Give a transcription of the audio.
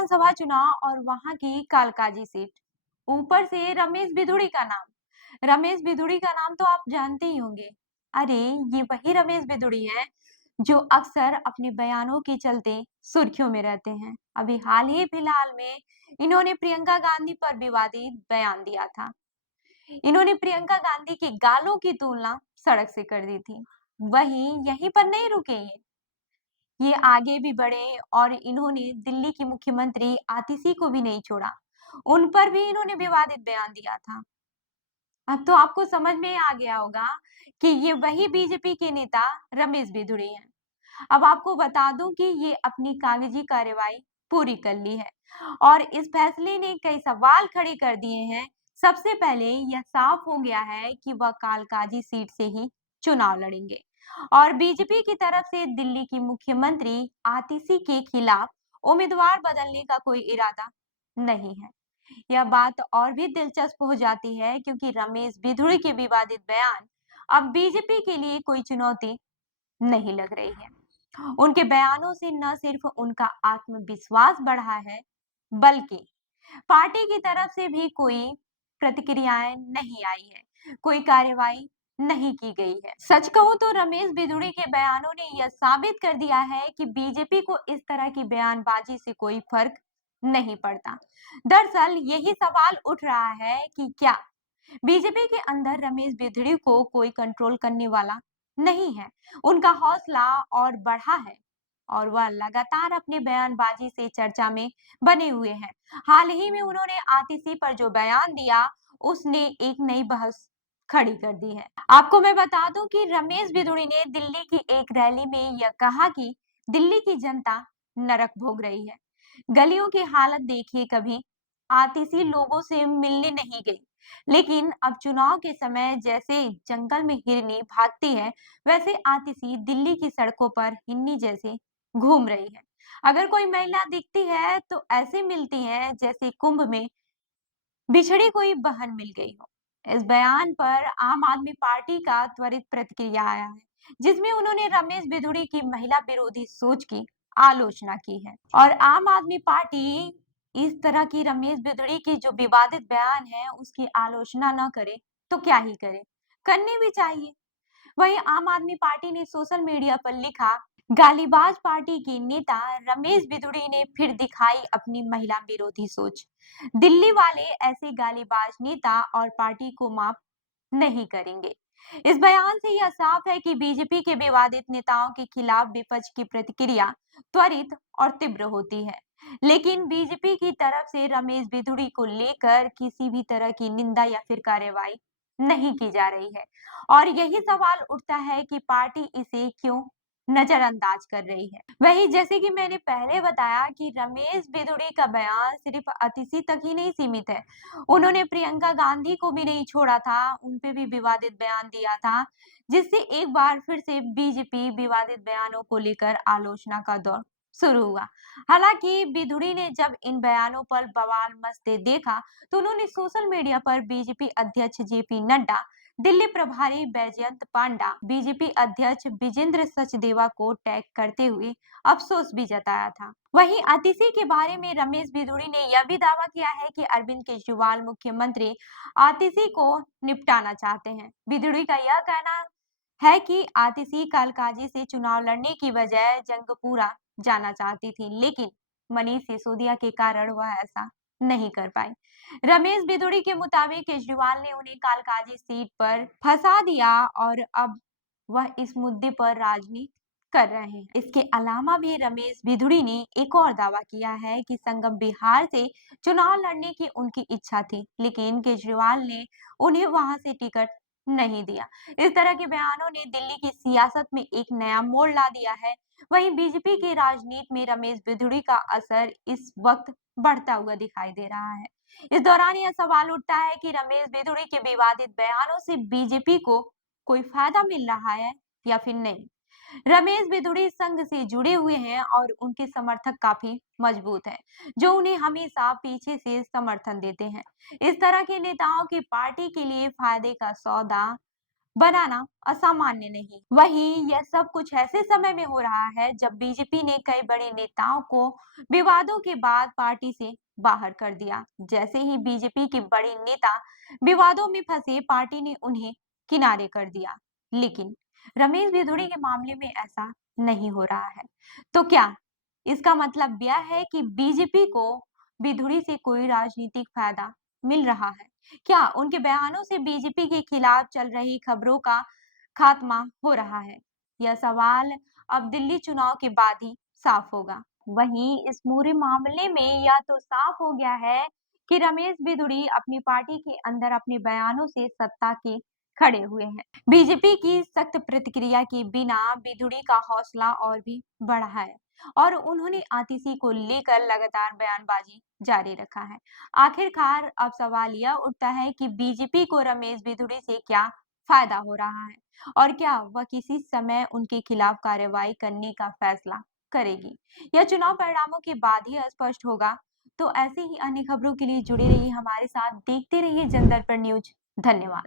विधानसभा चुनाव और वहां की कालकाजी सीट, ऊपर से रमेश बिधूड़ी का नाम। रमेश बिधूड़ी का नाम तो आप जानते ही होंगे। अरे, ये वही रमेश बिधूड़ी है जो अक्सर अपने बयानों के चलते सुर्खियों में रहते हैं। अभी हाल ही फिलहाल में इन्होंने प्रियंका गांधी पर विवादित बयान दिया था। इन्होंने प्रियंका गांधी की गालों की तुलना सड़क से कर दी थी। वहीं यहीं पर नहीं रुके ये आगे भी बढ़े और इन्होंने दिल्ली की मुख्यमंत्री आतिशी को भी नहीं छोड़ा। उन पर भी इन्होंने विवादित बयान दिया था। अब तो आपको समझ में आ गया होगा कि ये वही बीजेपी के नेता रमेश बिधूड़ी हैं। अब आपको बता दूं कि ये अपनी कागजी कार्रवाई पूरी कर ली है और इस फैसले ने कई सवाल खड़े कर दिए हैं। सबसे पहले यह साफ हो गया है कि वह कालकाजी सीट से ही चुनाव लड़ेंगे और बीजेपी की तरफ से दिल्ली की मुख्यमंत्री आतिशी के खिलाफ उम्मीदवार बदलने का कोई इरादा नहीं है। यह बात और भी दिलचस्प हो जाती है क्योंकि रमेश बिधूड़ी के विवादित बयान अब बीजेपी के लिए कोई चुनौती नहीं लग रही है। उनके बयानों से न सिर्फ उनका आत्मविश्वास बढ़ा है, बल्कि पार्टी की तरफ से भी कोई प्रतिक्रियाएं नहीं आई है, कोई कार्रवाई नहीं की गई है। सच कहूं तो रमेश बिधूड़ी के बयानों ने यह साबित कर दिया है कि बीजेपी को इस तरह की बयानबाजी से कोई फर्क नहीं पड़ता। दरअसल यही सवाल उठ रहा है कि क्या बीजेपी के अंदर रमेश बिधूड़ी को कोई कंट्रोल करने वाला नहीं है। उनका हौसला और बढ़ा है और वह लगातार अपने बयानबाजी से चर्चा में बने हुए हैं। हाल ही में उन्होंने आतिशी पर जो बयान दिया, उसने एक नई बहस खड़ी कर दी है। आपको मैं बता दूं कि रमेश बिधूड़ी ने दिल्ली की एक रैली में यह कहा कि दिल्ली की जनता नरक भोग रही है। गलियों की हालत देखिए, कभी आतिशी लोगों से मिलने नहीं गई, लेकिन अब चुनाव के समय जैसे जंगल में हिरनी भागती है, वैसे आतिशी दिल्ली की सड़कों पर हिरनी जैसे घूम रही है। अगर कोई महिला दिखती है तो ऐसे मिलती है जैसे कुंभ में बिछड़ी कोई बहन मिल गई हो। इस बयान पर आम आदमी पार्टी का त्वरित प्रतिक्रिया आया है, जिसमें उन्होंने रमेश बिधूड़ी की महिला विरोधी सोच की आलोचना की है। और आम आदमी पार्टी इस तरह की रमेश बिधूड़ी की जो विवादित बयान है, उसकी आलोचना न करे तो क्या ही करे, करनी भी चाहिए। वहीं आम आदमी पार्टी ने सोशल मीडिया पर लिखा, गालीबाज पार्टी के नेता रमेश बिधूड़ी ने फिर दिखाई अपनी महिला विरोधी सोच। दिल्ली वाले ऐसे गालीबाज नेता और पार्टी को माफ नहीं करेंगे। इस बयान से यह साफ है कि बीजेपी के विवादित नेताओं के खिलाफ विपक्ष की प्रतिक्रिया त्वरित और तीव्र होती है, लेकिन बीजेपी की तरफ से रमेश बिधूड़ी को लेकर किसी भी तरह की निंदा या फिर कार्रवाई नहीं की जा रही है और यही सवाल उठता है कि पार्टी इसे क्यों नजरअंदाज कर रही है। वही जैसे कि मैंने पहले बताया कि रमेश बिधूड़ी का बयान सिर्फ अतिशी तक ही नहीं सीमित है। उन्होंने प्रियंका गांधी को भी नहीं छोड़ा था, उन पे भी विवादित बयान दिया था, जिससे एक बार फिर से बीजेपी विवादित बयानों को लेकर आलोचना का दौर शुरू हुआ। हालांकि बिधूड़ी ने जब इन बयानों पर बवाल मचते देखा, तो उन्होंने सोशल मीडिया पर बीजेपी अध्यक्ष जेपी नड्डा, दिल्ली प्रभारी बैजयंत पांडा, बीजेपी अध्यक्ष विजेंद्र सचदेवा को टैग करते हुए अफसोस भी जताया था। वहीं आतिशी के बारे में रमेश बिधूड़ी ने यह भी दावा किया है कि अरविंद केजरीवाल मुख्यमंत्री आतिशी को निपटाना चाहते हैं। बिधूड़ी का यह कहना है कि आतिशी कालकाजी से चुनाव लड़ने की बजाय जंगपूरा जाना चाहती थी, लेकिन मनीष सिसोदिया के कारण वह ऐसा नहीं कर पाई। रमेश बिधूड़ी के मुताबिक केजरीवाल ने उन्हें कालकाजी सीट पर फंसा दिया और अब वह इस मुद्दे पर राजनीति कर रहे हैं। इसके अलावा भी रमेश बिधूड़ी ने एक और दावा किया है कि संगम बिहार से चुनाव लड़ने की उनकी इच्छा थी, लेकिन केजरीवाल ने उन्हें वहां से टिकट नहीं दिया। इस तरह के बयानों ने दिल्ली की सियासत में एक नया मोड़ ला दिया है। वहीं बीजेपी की राजनीति में रमेश बिधूड़ी का असर इस वक्त बढ़ता हुआ दिखाई दे रहा है। इस दौरान यह सवाल उठता है कि रमेश बिधूड़ी के विवादित बयानों से बीजेपी को कोई फायदा मिल रहा है या फिर नहीं। रमेश बिधूड़ी संघ से जुड़े हुए हैं और उनके समर्थक काफी मजबूत हैं, जो उन्हें हमेशा पीछे से समर्थन देते हैं। इस तरह के नेताओं की पार्टी के लिए फायदे का सौदा बनाना असामान्य नहीं। वहीं यह सब कुछ ऐसे समय में हो रहा है जब बीजेपी ने कई बड़े नेताओं को विवादों के बाद पार्टी से बाहर कर दिया। जैसे ही बीजेपी के बड़े नेता विवादों में फंसे, पार्टी ने उन्हें किनारे कर दिया। लेकिन रमेश भिदुड़ी के मामले में ऐसा नहीं हो रहा है। तो क्या इसका मतलब यह है कि बीजेपी को भिदुड़ी से कोई राजनीतिक फायदा मिल रहा है? क्या उनके बयानों से बीजेपी के खिलाफ चल रही खबरों का खात्मा हो रहा है? यह सवाल अब दिल्ली चुनाव के बाद ही साफ होगा। वहीं इस पूरे मामले में यह तो साफ हो गया है कि रमेश बिधुड़ी अपनी पार्टी के अंदर अपने बयानों से सत्ता के खड़े हुए हैं। बीजेपी की सख्त प्रतिक्रिया के बिना बिधुड़ी का हौसला और भी बढ़ा है और उन्होंने आतिशी को लेकर लगातार बयानबाजी जारी रखा है। आखिरकार अब सवाल यह उठता है कि बीजेपी को रमेश बिधुड़ी से क्या फायदा हो रहा है और क्या वह किसी समय उनके खिलाफ कार्रवाई करने का फैसला करेगी। यह चुनाव परिणामों के बाद ही स्पष्ट होगा। तो ऐसी ही अन्य खबरों के लिए जुड़े रहिए हमारे साथ, देखते रहिए जन दर्पण न्यूज। धन्यवाद।